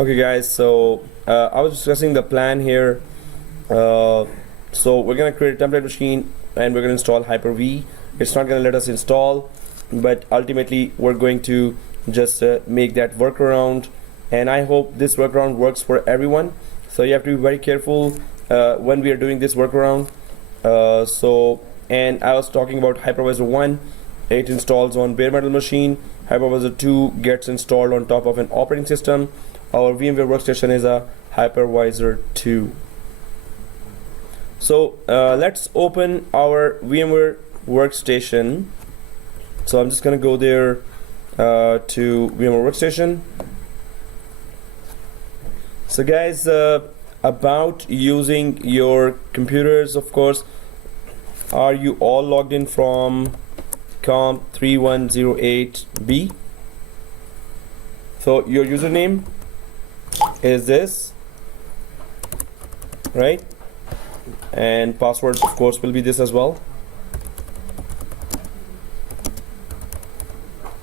Okay guys, so I was discussing the plan here. So we're gonna create a template machine and we're gonna install Hyper-V. It's not gonna let us install, but ultimately we're going to just make that workaround, and I hope this workaround works for everyone. So you have to be very careful when we are doing this workaround. And I was talking about Hypervisor 1. It installs on bare metal machine. Hypervisor 2 gets installed on top of an operating system. Our VMware Workstation is a Hypervisor 2. So let's open our VMware Workstation. So I'm just gonna go there to VMware Workstation. So guys, about using your computers, of course, are you all logged in from COM3108B? So your username is this, right? And password, of course, will be this as well.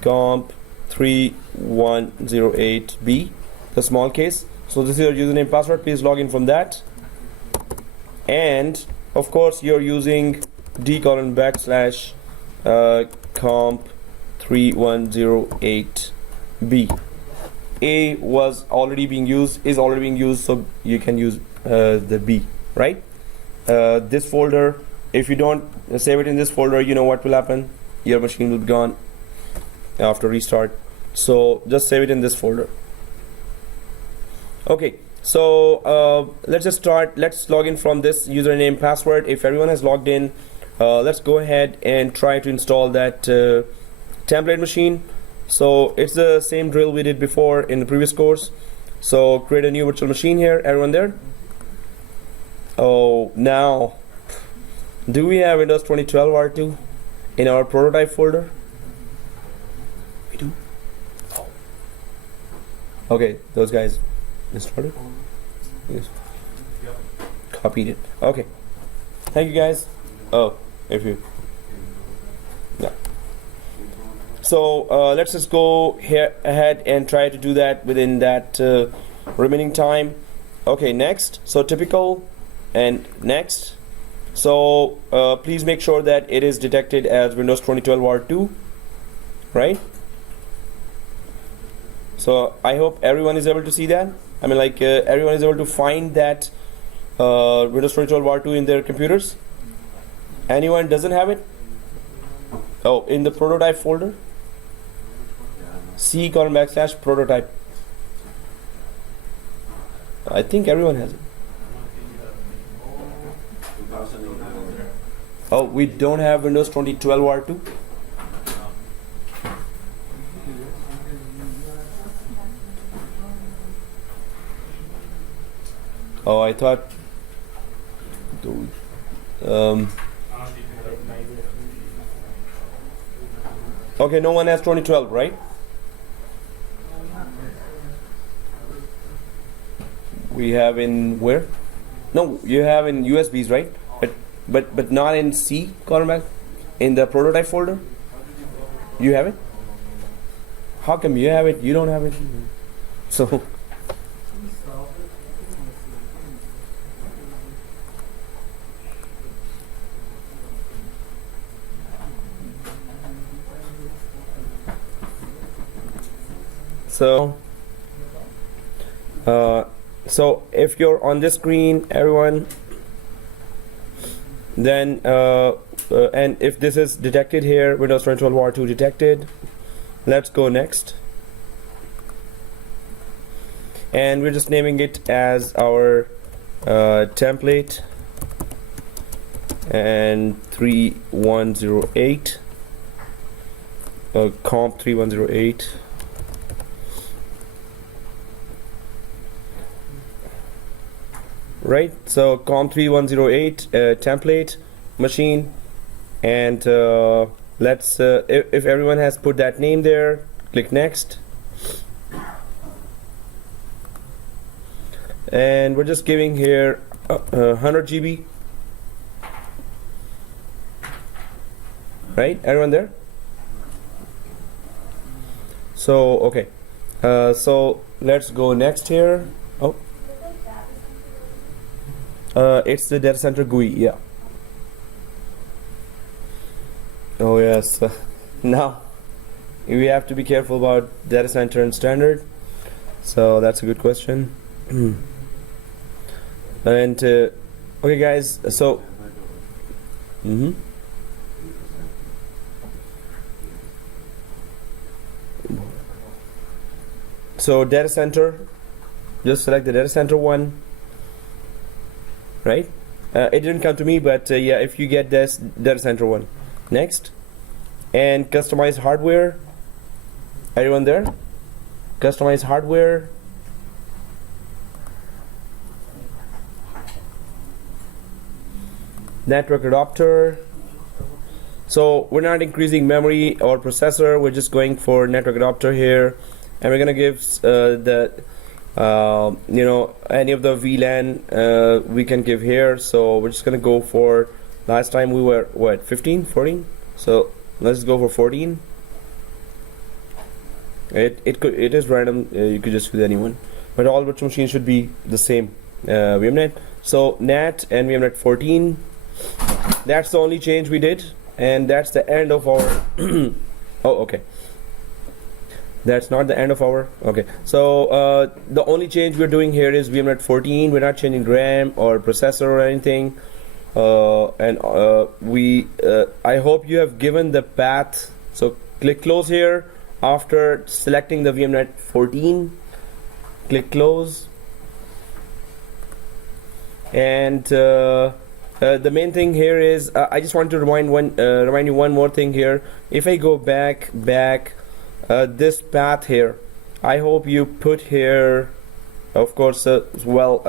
COM3108B, the small case. So this is your username, password. Please log in from that. And of course, you're using COM3108B. A was already being used, is already being used, so you can use the B, right? This folder, if you don't save it in this folder, you know what will happen? Your machine will be gone after restart. So just save it in this folder. Okay, so let's just start. Let's log in from this username, password. If everyone has logged in, let's go ahead and try to install that template machine. So it's the same drill we did before in the previous course. So create a new virtual machine here. Everyone there? Oh, now do we have Windows 2012 R2 in our prototype folder? We do. Oh. Okay, those guys installed it. Yes. Copied it. Okay. Thank you guys. Oh, if you. Yeah. So let's just go here ahead and try to do that within that remaining time. Okay, next. So typical and next. So please make sure that it is detected as Windows 2012 R2, right? So I hope everyone is able to see that. I mean, like everyone is able to find that Windows 2012 R2 in their computers. Anyone doesn't have it? Oh, in the prototype folder. C:\prototype. I think everyone has it. Oh, we don't have Windows 2012 R2? Oh, I thought okay, no one has 2012, right? We have in where? No, you have in USBs, right? But not in C column, in the prototype folder. You have it? How come you have it? You don't have it? So so if you're on this screen, everyone, then and if this is detected here, Windows 2012 R2 detected, let's go next, and we're just naming it as our template and 3108 COM3108. Right, so COM3108 template machine, and let's if everyone has put that name there, click next, and we're just giving here 100 GB. Right, everyone there? So okay, so let's go next here. Oh, it's the data center GUI. Yeah. Oh yes. Now we have to be careful about data center and standard. So that's a good question. And okay, guys. So. So data center, just select the data center one, right? It didn't come to me, but yeah, if you get this data center one, next, and customize hardware. Everyone there? Customize hardware. Network adapter. So we're not increasing memory or processor, we're just going for network adapter here, and we're gonna give you know, any of the VLAN we can give here. So we're just gonna go for, last time we were what, 15, 14? So let's go for 14. It is random, you could just choose anyone, but all virtual machines should be the same VMnet. So NAT and VMnet 14. That's the only change we did, and that's the end of our oh, okay, that's not the end of our, okay. So the only change we're doing here is VMnet 14. We're not changing RAM or processor or anything. I hope you have given the path. So click close here after selecting the VMnet 14. Click close, and the main thing here is I just want to remind you one more thing here. If I go back this path here, I hope you put here, of course, well,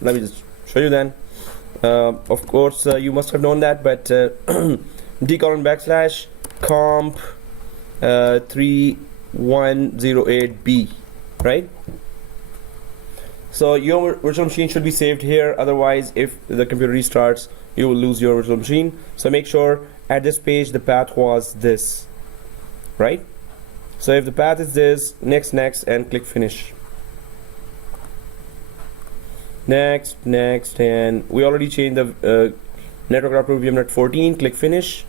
let me just show you then. Of course, you must have known that, but d:\comp 3108b, right? So your virtual machine should be saved here, otherwise if the computer restarts you will lose your virtual machine. So make sure at this page the path was this, right? So if the path is this, next, and click finish. Next, and we already changed the network adapter to VMnet 14. Click finish.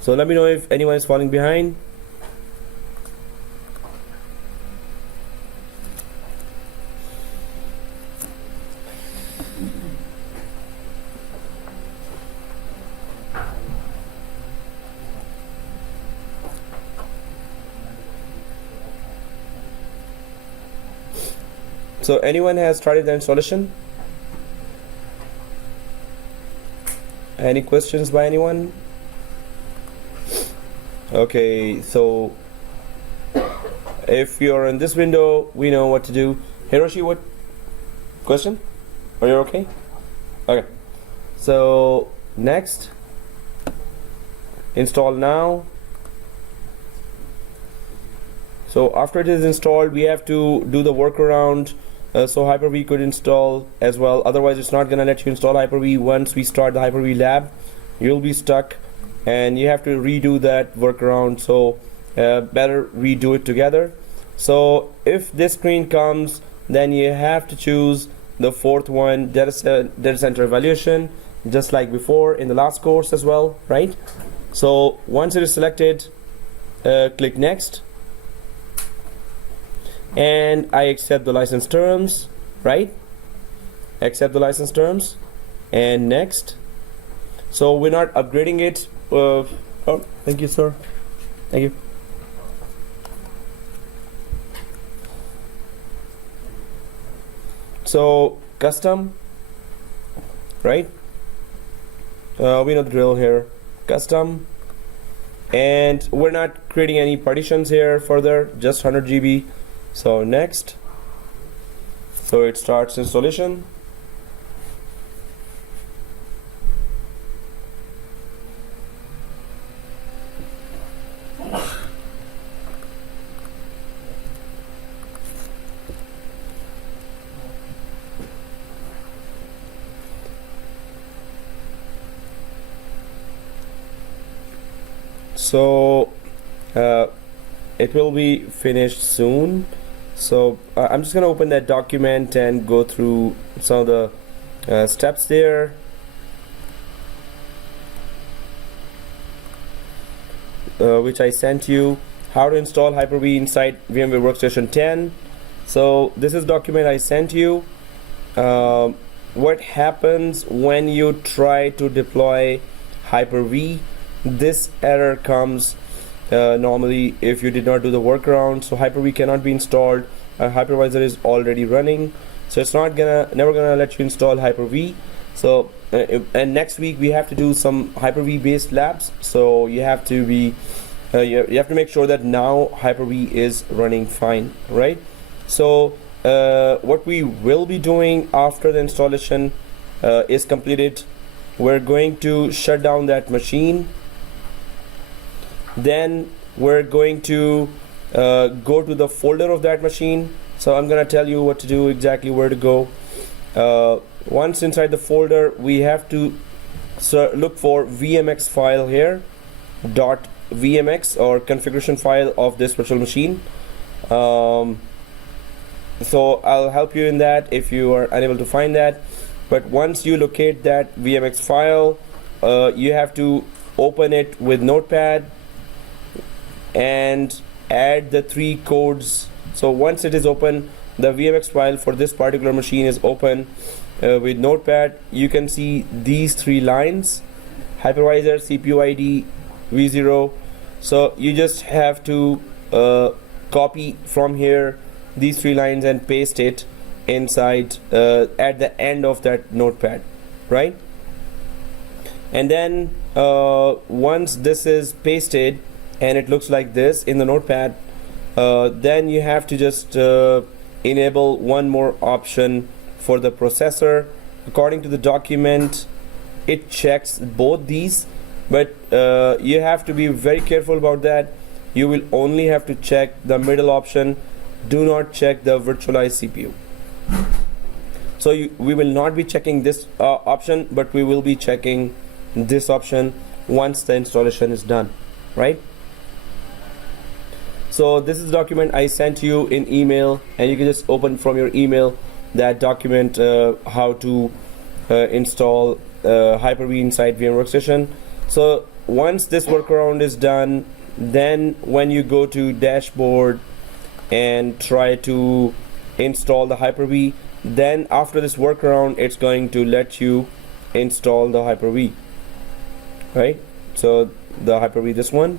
So let me know if anyone is falling behind. So anyone has started the installation? Any questions by anyone? Okay, so if you're in this window, we know what to do. Hiroshi, what question? Are you okay? Okay. So next, install now. So after it is installed, we have to do the workaround. So Hyper-V could install as well. Otherwise, it's not gonna let you install Hyper-V. Once we start the Hyper-V lab, you'll be stuck, and you have to redo that workaround. So better redo it together. So if this screen comes, then you have to choose the fourth one, data center evaluation, just like before in the last course as well, right? So once it is selected, click next. And I accept the license terms, right? Accept the license terms, and next. So we're not upgrading it. Oh, thank you, sir. Thank you. So custom, right? We know the drill here. Custom, and we're not creating any partitions here further. Just 100 GB. So next, so it starts installation. So it will be finished soon. So I'm just gonna open that document and go through some of the steps there. Which I sent you. How to install Hyper-V inside VMware Workstation 10. So this is document I sent you. What happens when you try to deploy Hyper-V? This error comes normally if you did not do the workaround. So Hyper-V cannot be installed. A hypervisor is already running, so it's never gonna let you install Hyper-V. So and next week we have to do some Hyper-V based labs. So you have to be you have to make sure that now Hyper-V is running fine, right? So what we will be doing after the installation is completed, we're going to shut down that machine. Then we're going to go to the folder of that machine. So I'm gonna tell you what to do, exactly where to go. Once inside the folder, we have to look for VMX file here, .vmx or configuration file of this virtual machine. So I'll help you in that if you are unable to find that. But once you locate that VMX file, you have to open it with Notepad and add the 3 codes. So once it is open, the VMX file for this particular machine is open with Notepad. You can see these 3 lines: hypervisor, CPU ID, V0. So you just have to copy from here these 3 lines and paste it inside at the end of that Notepad, right? And then once this is pasted and it looks like this in the Notepad, then you have to just enable one more option for the processor. According to the document, it checks both these, but you have to be very careful about that. You will only have to check the middle option. Do not check the virtualized CPU. So we will not be checking this option, but we will be checking this option once the installation is done, right? So this is the document I sent you in email, and you can just open from your email that document, how to install Hyper-V inside VMware Workstation. So once this workaround is done, then when you go to dashboard and try to install the Hyper-V, then after this workaround, it's going to let you install the Hyper-V, right? So the Hyper-V, this one.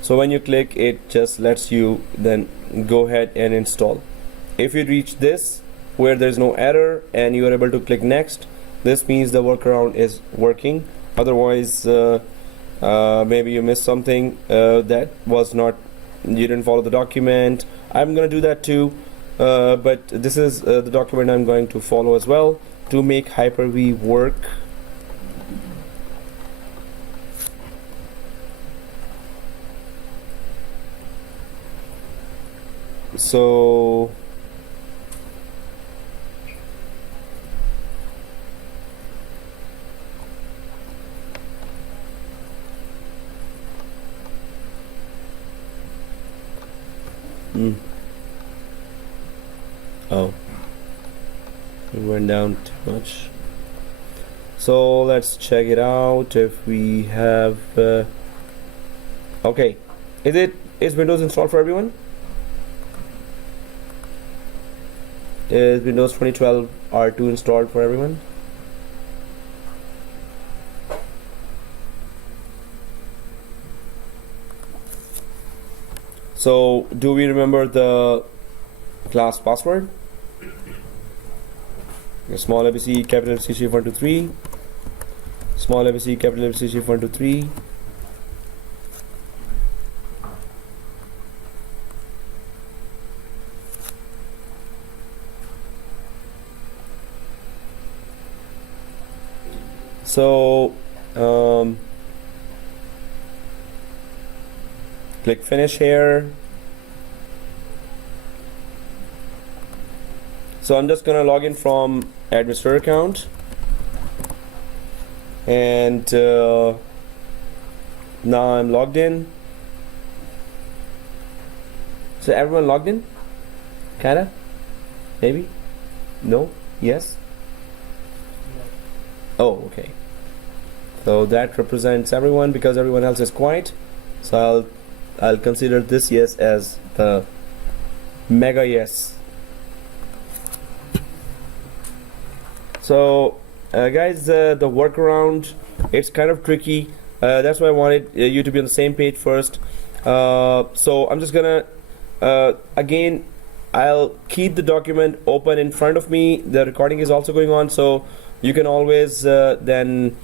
So when you click, it just lets you then go ahead and install. If you reach this where there's no error and you are able to click next, this means the workaround is working. Otherwise, maybe you missed something that was not, you didn't follow the document. I'm gonna do that too, but this is the document I'm going to follow as well to make Hyper-V work. So oh, it went down too much. So let's check it out if we have okay, is Windows installed for everyone? Is Windows 2012 R2 installed for everyone? So do we remember the class password? Small ABC, capital ABC, shift 123. Small ABC, capital ABC, shift 123. So click finish here. So I'm just gonna log in from administrator account, and Now I'm logged in. So everyone logged in? Kinda? Maybe? No? Yes? Oh, okay. So that represents everyone because everyone else is quiet. So I'll consider this yes as the mega yes. So guys, the workaround, it's kind of tricky. That's why I wanted you to be on the same page first. So I'm just gonna again, I'll keep the document open in front of me. The recording is also going on, so you can always then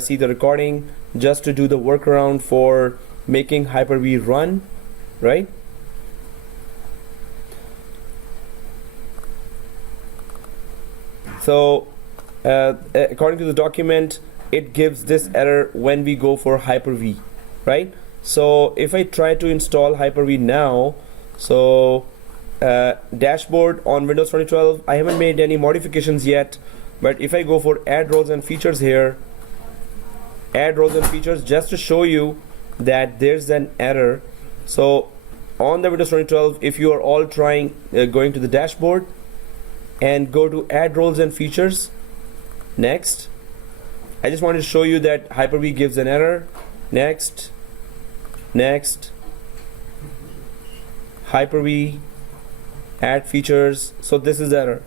see the recording just to do the workaround for making Hyper-V run, right? So according to the document, it gives this error when we go for Hyper-V, right? So if I try to install Hyper-V now, so dashboard on Windows 2012, I haven't made any modifications yet, but if I go for add roles and features here, add roles and features, just to show you that there's an error. So on the Windows 2012, if you are all trying going to the dashboard and go to add roles and features, next, I just wanted to show you that Hyper-V gives an error. Next, next, Hyper-V, add features. So this is error.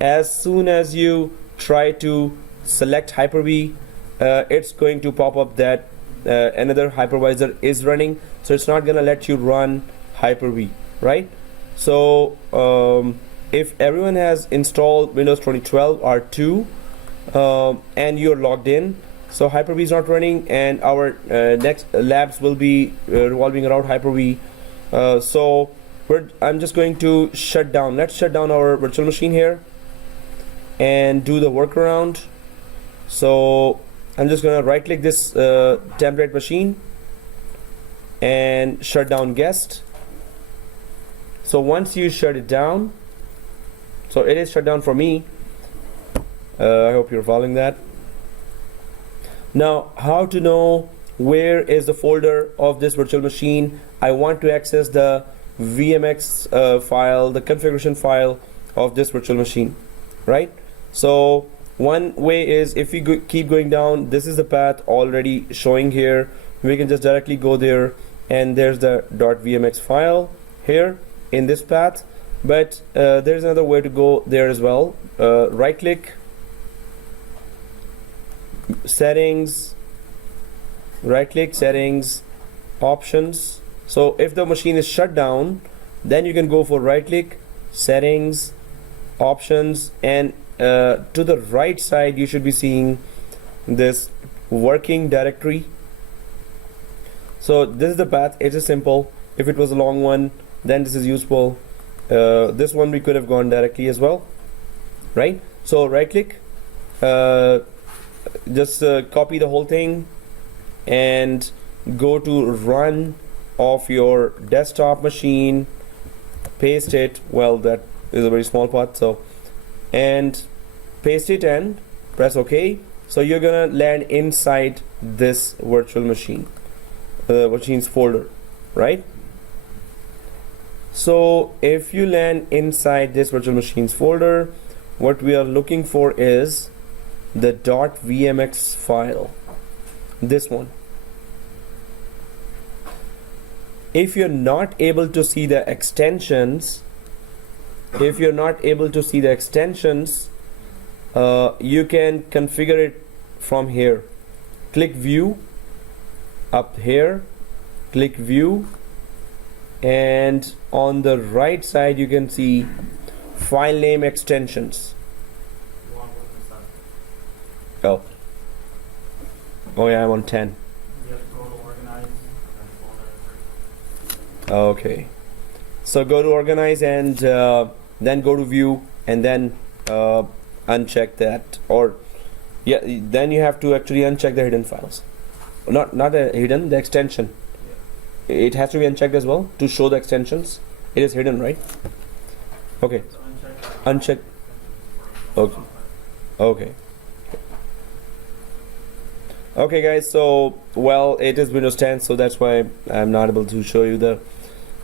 As soon as you try to select Hyper-V, it's going to pop up that another hypervisor is running, so it's not gonna let you run Hyper-V, right? So if everyone has installed Windows 2012 R2 and you're logged in, so Hyper-V is not running, and our next labs will be revolving around Hyper-V. So I'm just going to shut down. Let's shut down our virtual machine here and do the workaround. So I'm just going to right click this template machine and shut down guest. So once you shut it down, so it is shut down for me. I hope you're following that. Now, how to know where is the folder of this virtual machine? I want to access the VMX file, the configuration file of this virtual machine, right? So one way is, if we keep going down, this is the path already showing here. We can just directly go there, and there's the .vmx file here in this path. But there's another way to go there as well. Right click, settings, right click, settings, options. So if the machine is shut down, then you can go for right click, settings, options, and to the right side you should be seeing this working directory. So this is the path. It is simple. If it was a long one, then this is useful. This one we could have gone directly as well, right? So right click, just copy the whole thing and go to run of your desktop machine, paste it. Well, that is a very small part, so, and paste it and press OK. So you're gonna land inside this virtual machine, machine's folder, right? So if you land inside this virtual machines folder, what we are looking for is the .vmx file, this one. If you're not able to see the extensions, you can configure it from here. Click view, up here, click view, and on the right side you can see file name extensions. Oh yeah, I'm on 10. Okay, so go to organize and then go to view, and then uncheck that, or yeah, then you have to actually uncheck the hidden files. Not the hidden, the extension. It has to be unchecked as well to show the extensions. It is hidden, right? Okay. Uncheck. Okay. Okay. Okay guys, so well, it is Windows 10, so that's why I'm not able to show you the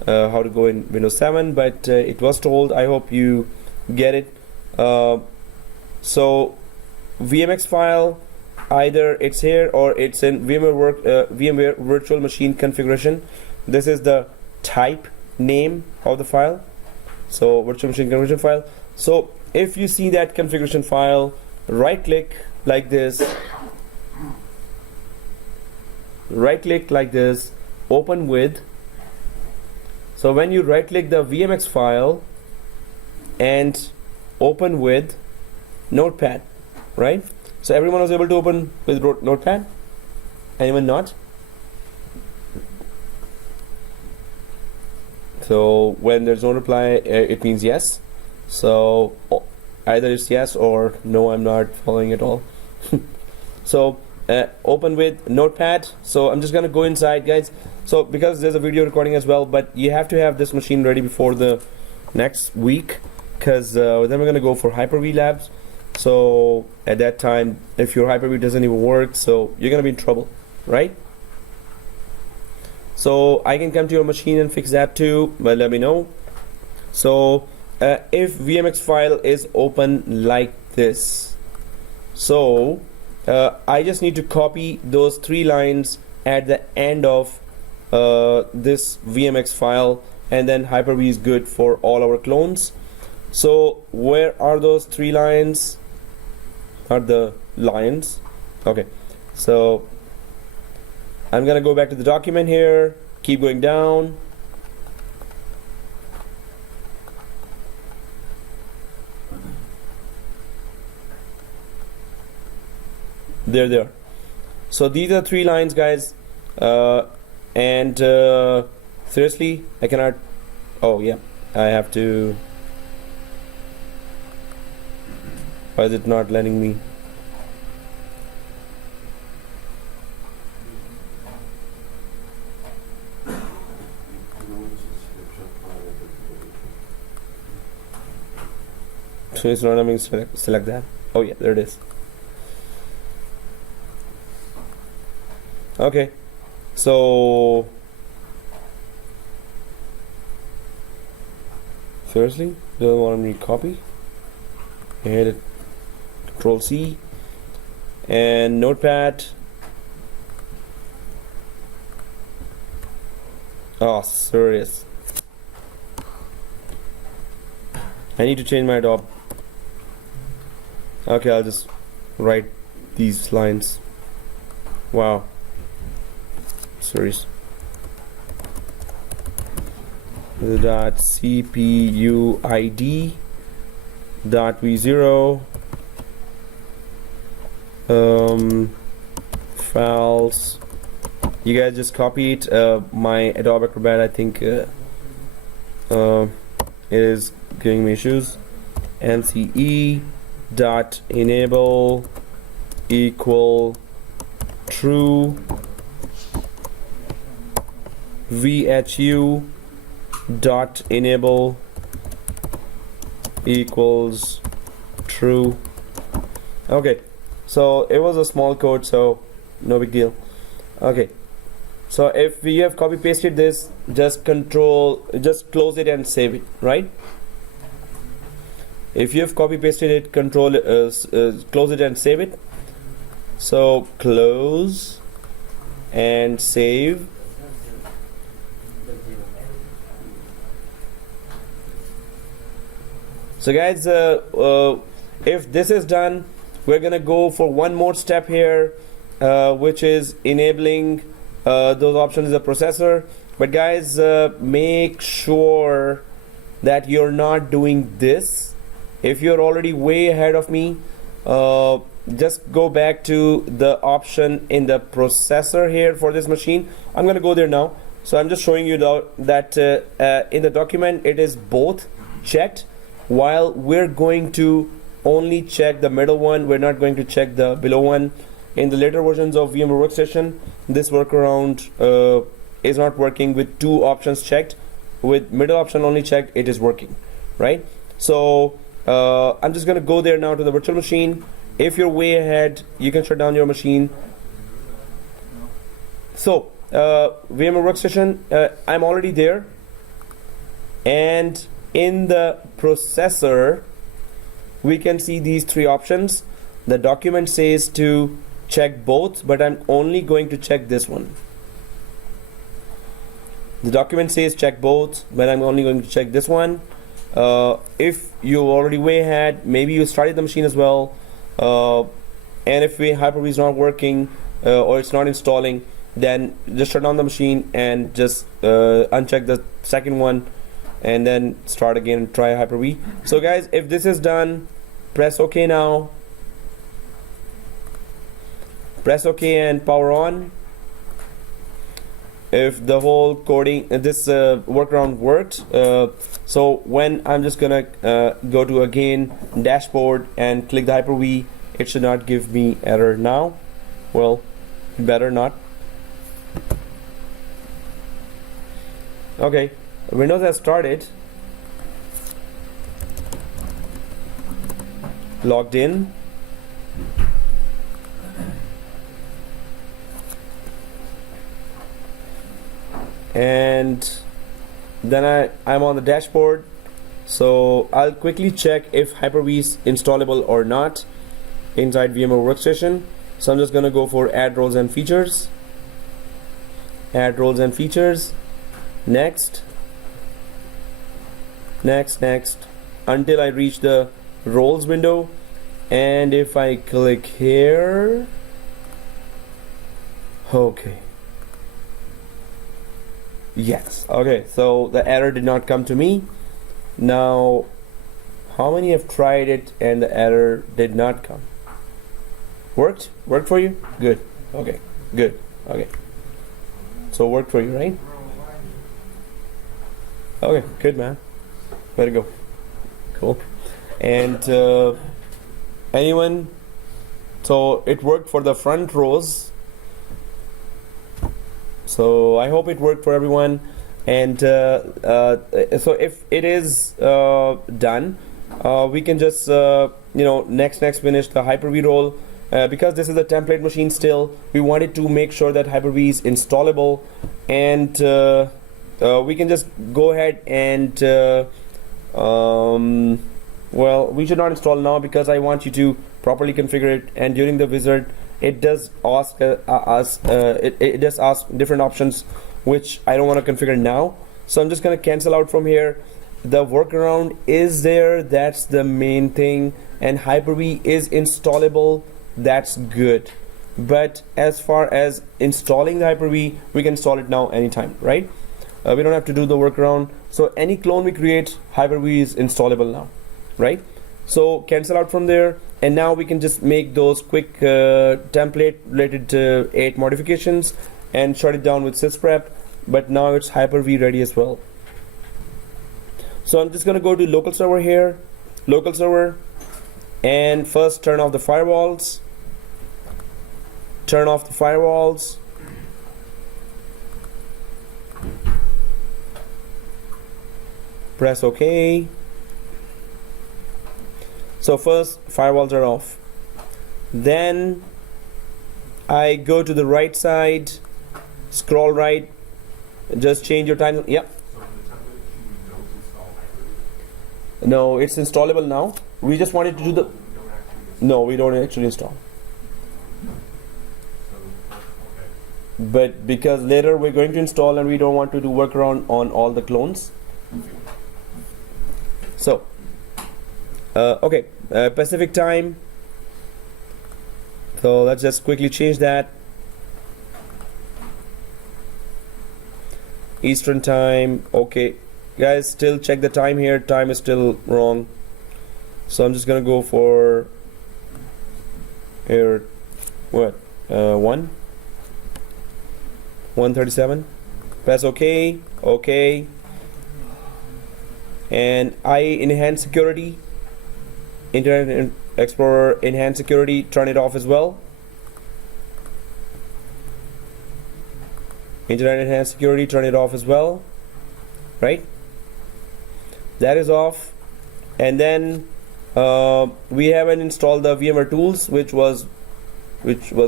how to go in Windows 7, but it was told. I hope you get it. So VMX file, either it's here or it's in VMware Virtual Machine Configuration. This is the type name of the file, so virtual machine configuration file. So if you see that configuration file, right click like this, open with. So when you right click the VMX file and open with Notepad, right? So everyone was able to open with Notepad? Anyone not? So when there's no reply, it means yes. So either it's yes or no, I'm not following at all. So open with Notepad. So I'm just gonna go inside, guys. So because there's a video recording as well, but you have to have this machine ready before the next week, because then we're gonna go for Hyper-V labs. So at that time, if your Hyper-V doesn't even work, so you're gonna be in trouble, right? So I can come to your machine and fix that too, but let me know. So if VMX file is open like this, so I just need to copy those 3 lines at the end of this VMX file, and then Hyper-V is good for all our clones. So where are those 3 lines? Are the lines? Okay, so I'm gonna go back to the document here, keep going down. There they are. So these are 3 lines, guys, and seriously, I cannot. Oh yeah, I have to. Why is it not letting me? So it's not letting me select that. Oh yeah, there it is. Okay, so seriously, doesn't want me to copy. Hit it, Control C, and Notepad. Oh, serious. I need to change my top. Okay, I'll just write these lines. Wow. Serious. Dot CPUID dot V0 files. You guys just copy it. My Adobe Acrobat, I think, is giving me issues. MCE dot enable equal true. VHU dot enable equals true. Okay, so it was a small code, so no big deal. Okay, so if we have copy pasted this, just close it and save it, right? If you have copy pasted it, close it and save it. So close and save. So guys, if this is done, we're gonna go for one more step here, which is enabling those options in the processor. But guys, make sure that you're not doing this. If you're already way ahead of me, just go back to the option in the processor here for this machine. I'm gonna go there now. So I'm just showing you that in the document it is both checked, while we're going to only check the middle one. We're not going to check the below one. In the later versions of VMware Workstation, this workaround is not working with 2 options checked. With middle option only checked, it is working, right? So I'm just gonna go there now to the virtual machine. If you're way ahead, you can shut down your machine So VMware Workstation, I'm already there, and in the processor we can see these three options. The document says to check both, but I'm only going to check this one. The document says check both, but I'm only going to check this one. If you already way ahead, maybe you started the machine as well, and if Hyper-V is not working or it's not installing, then just shut down the machine and just uncheck the second one and then start again and try Hyper-V. So guys, if this is done, press OK now. Press OK and power on. If the whole coding, this workaround worked, so when I'm just gonna go to again dashboard and click the Hyper-V, it should not give me error now. Well, better not. Okay, Windows has started. Logged in. And then I'm on the dashboard, so I'll quickly check if Hyper-V is installable or not inside VMware Workstation. So I'm just gonna go for add roles and features, add roles and features, next, until I reach the roles window. And if I click here, okay, yes, okay, so the error did not come to me. Now, how many have tried it and the error did not come? Worked for you? Good. Okay, good. Okay, so worked for you, right? Okay, good, man. Way to go. Cool. And anyone? So it worked for the front rows. So I hope it worked for everyone. And so if it is done, we can just next finish the Hyper-V role. Because this is a template machine still, we wanted to make sure that Hyper-V is installable, and we can just go ahead and well, we should not install now because I want you to properly configure it, and during the wizard it does ask it does ask different options which I don't want to configure now. So I'm just going to cancel out from here. The workaround is there, that's the main thing, and Hyper-V is installable. That's good. But as far as installing the Hyper-V, we can install it now anytime, right? We don't have to do the workaround. So any clone we create, Hyper-V is installable now, right? So cancel out from there, and now we can just make those quick template related 8 modifications and shut it down with Sysprep. But now it's Hyper-V ready as well. So I'm just going to go to local server here, local server, and first turn off the firewalls. Turn off the firewalls. Press OK. So first firewalls are off. Then I go to the right side, scroll right, just change your time. Yep. No, it's installable now. We just wanted to do the. No, we don't actually install. But because later we're going to install and we don't want to do workaround on all the clones. So, okay, Pacific time. So let's just quickly change that. Eastern time. Okay, guys, still check the time here. Time is still wrong. So I'm just gonna go for here. What? 1:37. Press OK. OK. And I enhance security. Internet Explorer enhance security. Turn it off as well. Internet enhance security. Turn it off as well. Right? That is off. And then we haven't installed the VMware tools, which was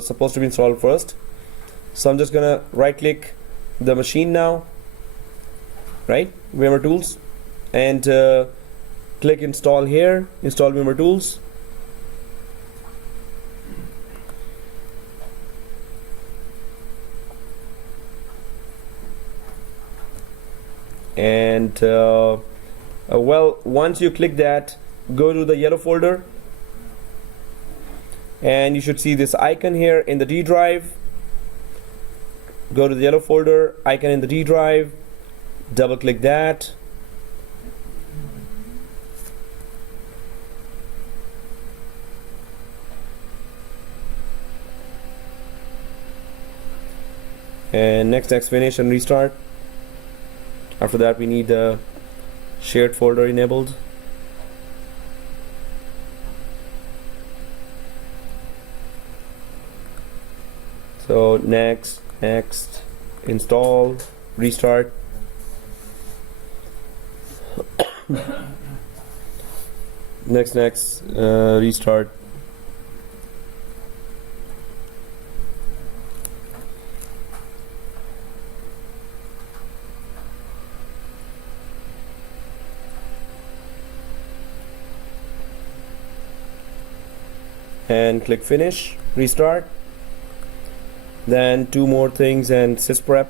supposed to be installed first. So I'm just gonna right click the machine now, right? Vmware tools, and click install here, install Vmware tools. And well, once you click that, go to the yellow folder, and you should see this icon here in the D drive. Go to the yellow folder, icon in the D drive, double click that. And next finish and restart. After that, we need the shared folder enabled. So next, install, restart. next, restart. And click finish, restart. Then two more things and Sysprep.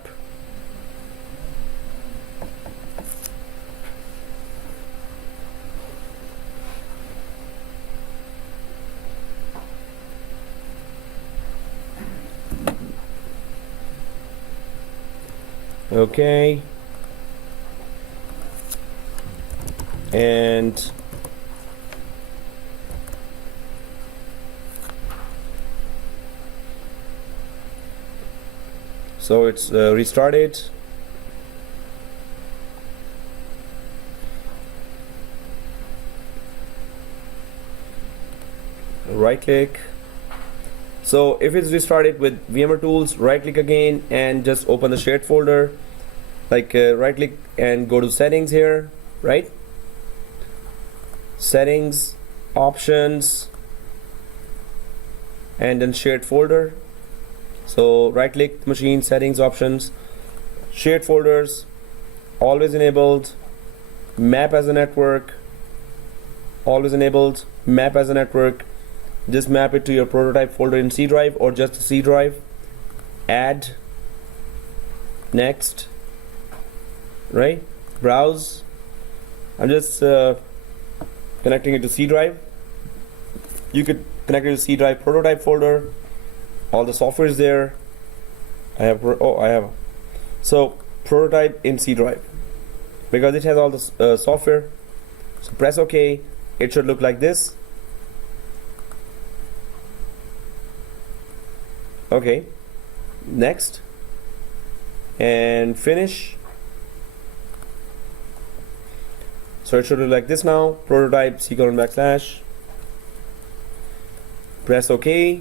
Okay. And so it's restarted. Right click. So if it's restarted with VMware tools, right click again and just open the shared folder. Like right click and go to settings here, right? Settings, options, and then shared folder. So right click machine, settings, options, shared folders, always enabled, map as a network, always enabled, map as a network. Just map it to your prototype folder in C drive or just a C drive. Add, next, right? Browse. I'm just connecting it to C drive. You could connect it to C drive prototype folder. All the software is there. I have so prototype in C drive because it has all the software. So press OK. It should look like this. Okay, next, and finish. So it should look like this now. Prototype C:\\. Press OK.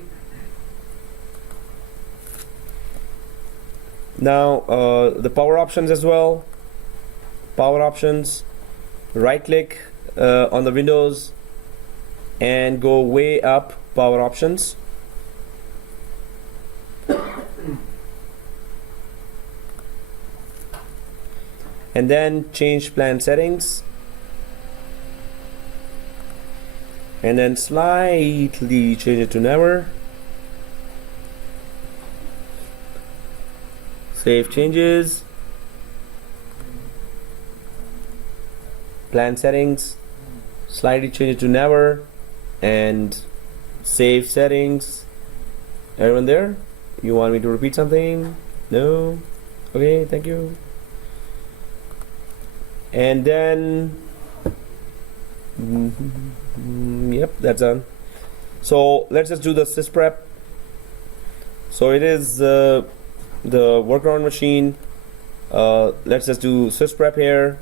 Now the power options as well. Power options. Right click on the Windows and go way up. Power options. And then change plan settings. And then slightly change it to never. Save changes. Plan settings. Slightly change it to never. And save settings. Everyone there? You want me to repeat something? No? Okay, thank you. And then yep, that's done. So let's just do the Sysprep. So it is the workaround machine. Let's just do Sysprep here.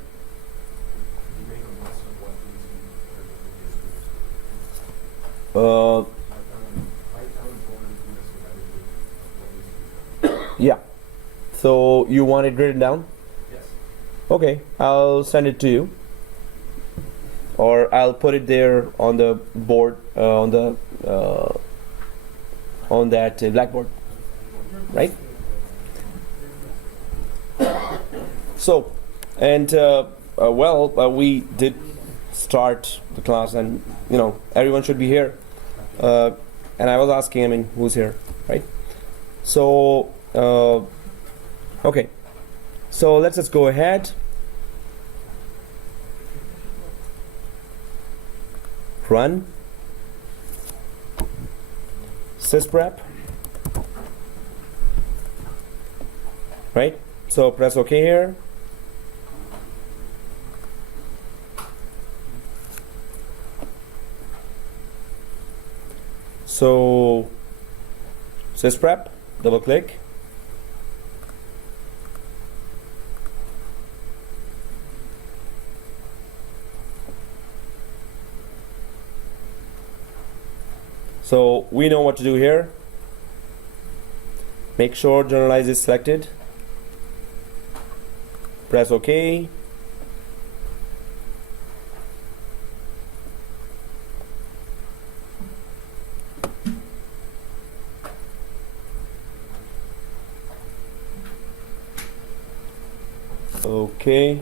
Yeah. So you want it written down? Yes. Okay, I'll send it to you, or I'll put it there on the board, on that blackboard, right? So, and we did start the class, and everyone should be here. And I was asking, who's here, right? So, okay. So let's just go ahead. Run Sysprep, right? So press OK here. So Sysprep, double click. So we know what to do here. Make sure generalize is selected. Press OK. Okay.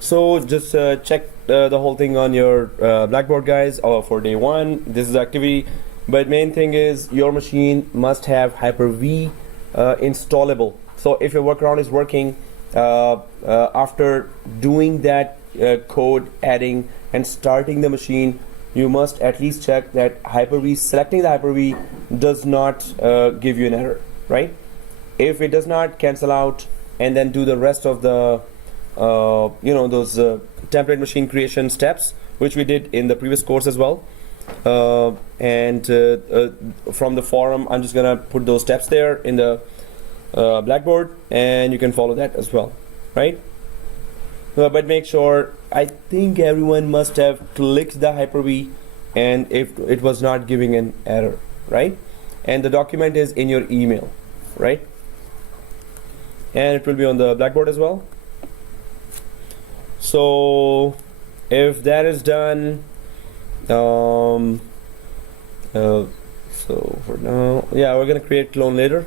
So just check the whole thing on your Blackboard, guys, for day one. This is the activity, but main thing is your machine must have Hyper-V installable. So if your workaround is working, after doing that code, adding and starting the machine, you must at least check that Hyper-V, selecting the Hyper-V does not give you an error, right? If it does not, cancel out and then do the rest of the those template machine creation steps, which we did in the previous course as well. And from the forum, I'm just gonna put those steps there in the Blackboard, and you can follow that as well, right? But make sure, I think everyone must have clicked the Hyper-V, and if it was not giving an error, right? And the document is in your email, right? And it will be on the Blackboard as well. So if that is done, so for now, yeah, we're gonna create clone later.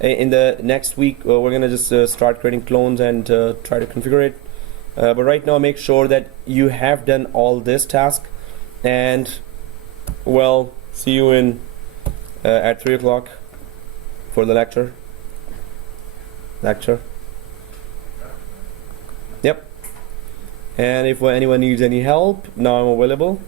In the next week, we're gonna just start creating clones and try to configure it. But right now, make sure that you have done all this task, and well, see you in at 3 o'clock for the lecture. Yep. And if anyone needs any help, now I'm available.